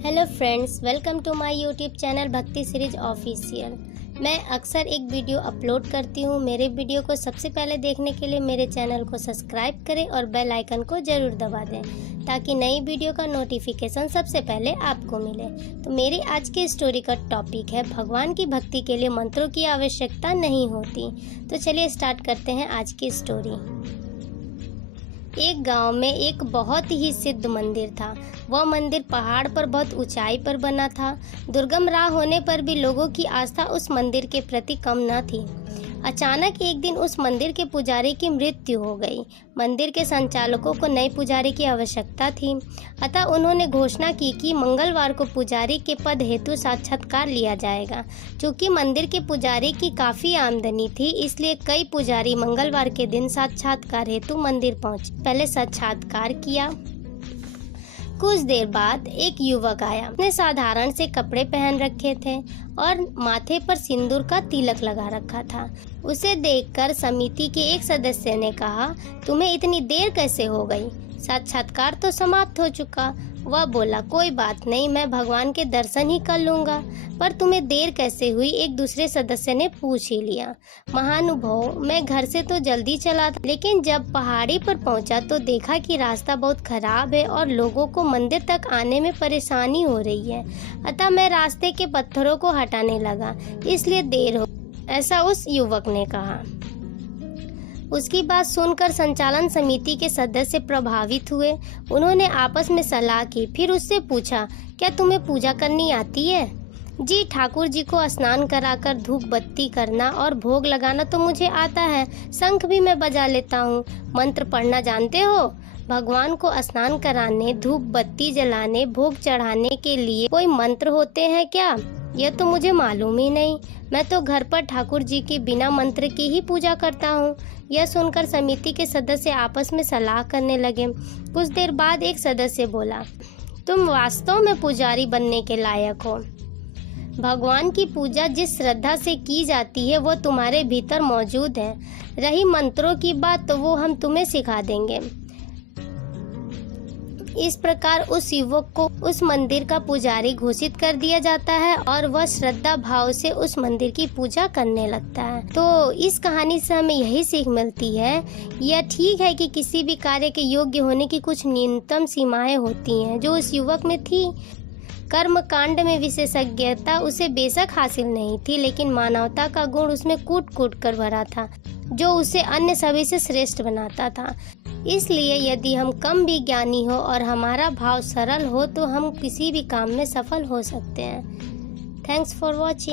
Hello friends, welcome to my YouTube channel Bhakti series official. मैं अक्सर एक वीडियो अपलोड करती हूँ। मेरे वीडियो को सबसे पहले देखने के लिए मेरे चैनल को सब्सक्राइब करें और बेल आइकन को ज़रूर दबा दें ताकि नई वीडियो का नोटिफिकेशन सबसे पहले आपको मिले। तो मेरी आज की स्टोरी का टॉपिक है भगवान की भक्ति के लिए मंत्रों की आवश्यकता नहीं होती। तो चलिए स्टार्ट करते हैं आज की स्टोरी। एक गांव में एक बहुत ही सिद्ध मंदिर था। वह मंदिर पहाड़ पर बहुत ऊंचाई पर बना था। दुर्गम राह होने पर भी लोगों की आस्था उस मंदिर के प्रति कम न थी। अचानक एक दिन उस मंदिर के पुजारी की मृत्यु हो गई। मंदिर के संचालकों को नए पुजारी की आवश्यकता थी, अतः उन्होंने घोषणा की कि मंगलवार को पुजारी के पद हेतु साक्षात्कार लिया जाएगा। चूंकि मंदिर के पुजारी की काफी आमदनी थी, इसलिए कई पुजारी मंगलवार के दिन साक्षात्कार हेतु मंदिर पहुंचे। पहले साक्षात्कार किया। कुछ देर बाद एक युवक आया। उसने साधारण से कपड़े पहन रखे थे और माथे पर सिंदूर का तिलक लगा रखा था। उसे देखकर समिति के एक सदस्य ने कहा, तुम्हें इतनी देर कैसे हो गई? साक्षात्कार तो समाप्त हो चुका। वह बोला, कोई बात नहीं, मैं भगवान के दर्शन ही कर लूंगा। पर तुम्हें देर कैसे हुई? एक दूसरे सदस्य ने पूछ ही लिया। महानुभाव, मैं घर से तो जल्दी चला था, लेकिन जब पहाड़ी पर पहुंचा तो देखा कि रास्ता बहुत खराब है और लोगों को मंदिर तक आने में परेशानी हो रही है। अतः मैं रास्ते के पत्थरों को हटाने लगा, इसलिए देर हो, ऐसा उस युवक ने कहा। उसकी बात सुनकर संचालन समिति के सदस्य प्रभावित हुए। उन्होंने आपस में सलाह की। फिर उससे पूछा, क्या तुम्हें पूजा करनी आती है? जी, ठाकुर जी को स्नान कराकर धूप बत्ती करना और भोग लगाना तो मुझे आता है। शंख भी मैं बजा लेता हूँ। मंत्र पढ़ना जानते हो? भगवान को स्नान कराने, धूप बत्ती जलाने, भोग चढ़ाने के लिए कोई मंत्र होते हैं क्या? यह तो मुझे मालूम ही नहीं। मैं तो घर पर ठाकुर जी की बिना मंत्र की ही पूजा करता हूँ। यह सुनकर समिति के सदस्य आपस में सलाह करने लगे। कुछ देर बाद एक सदस्य बोला, तुम वास्तव में पुजारी बनने के लायक हो। भगवान की पूजा जिस श्रद्धा से की जाती है वो तुम्हारे भीतर मौजूद है। रही मंत्रों की बात, तो वो हम तुम्हें सिखा देंगे। इस प्रकार उस युवक को उस मंदिर का पुजारी घोषित कर दिया जाता है और वह श्रद्धा भाव से उस मंदिर की पूजा करने लगता है। तो इस कहानी से हमें यही सीख मिलती है, यह ठीक है कि किसी भी कार्य के योग्य होने की कुछ न्यूनतम सीमाएं होती हैं, जो उस युवक में थी। कर्म कांड में विशेषज्ञता उसे बेशक हासिल नहीं थी, लेकिन मानवता का गुण उसमें कूट कूट कर भरा था, जो उसे अन्य सभी से श्रेष्ठ बनाता था। इसलिए यदि हम कम भी ज्ञानी हो और हमारा भाव सरल हो तो हम किसी भी काम में सफल हो सकते हैं। Thanks for watching.